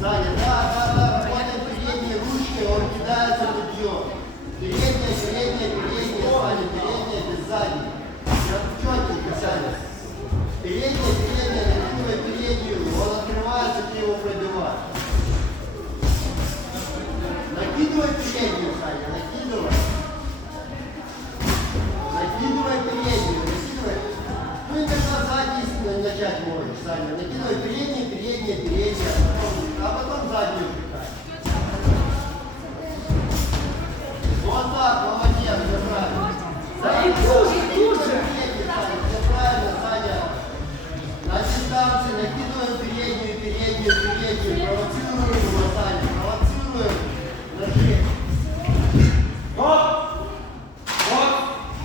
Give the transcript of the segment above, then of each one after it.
Sayın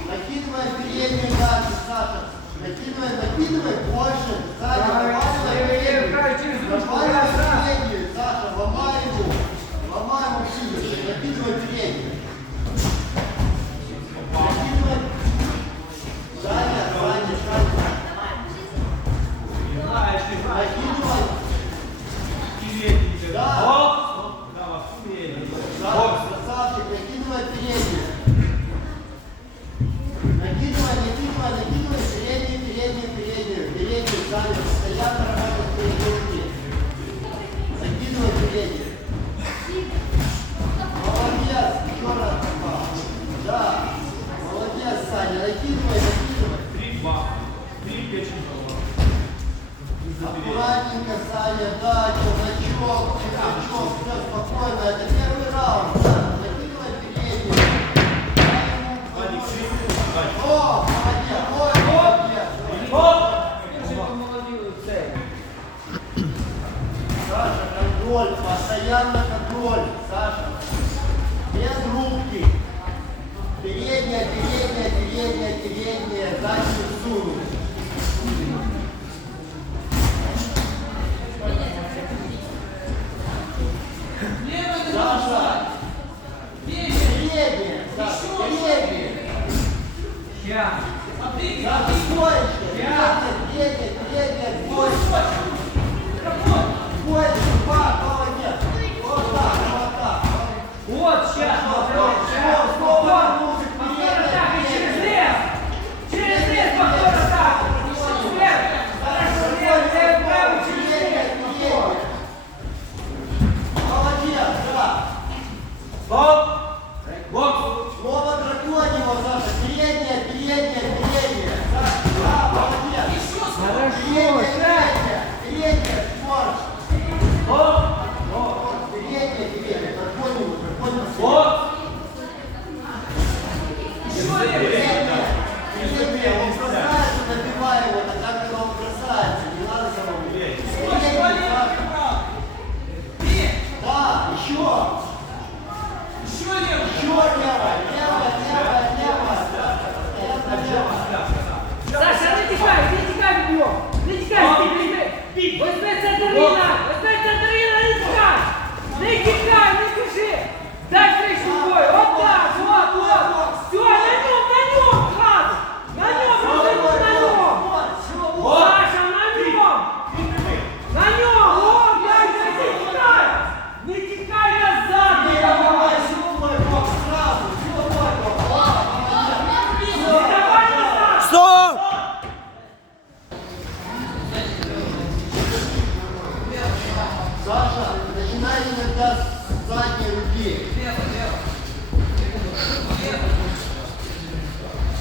Накидываем переднюю дальше, Саша. Накидываем, накидываем больше. Саня, Да, челночок, челночок, все спокойно, это первый раунд, Саня, накидывай переднюю. О, молодец, ой, молодец. Саша, контроль, постоянно контроль, Саша. Без рубки. Передняя, передняя, передняя, передняя, заднюю Саша, стоечка, передняя, передняя, передняя, двоечка. Двоечка, па, молодец. Вот так, вот так. Вот сейчас,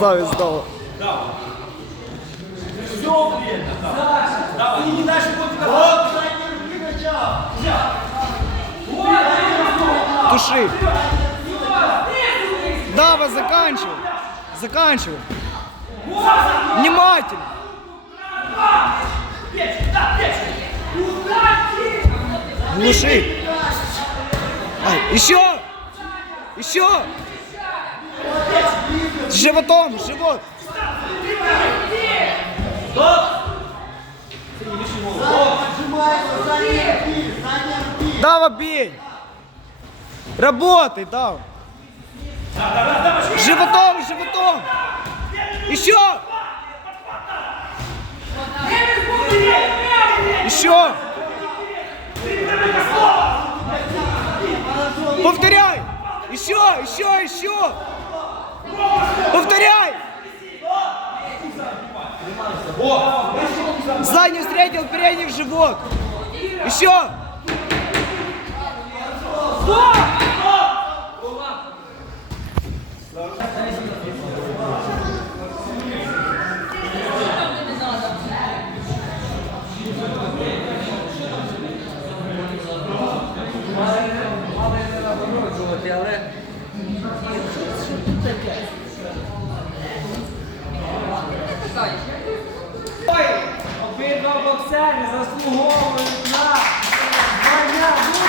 Красавець дав. Ты не дашь вот Вот! Туши. Дава, заканчивай. заканчивай. Внимательно. Глуши. Ай, еще. Еще. С животом, живот. Дава, бей. Работай, Дава. Животом, животом. Еще. Еще. Повторяй. Еще, еще, еще. Повторяй. Задний встретил, передний в живот. Еще. Мали не нагороджувати, але що тут таке? Ой, обидва боксери заслуговують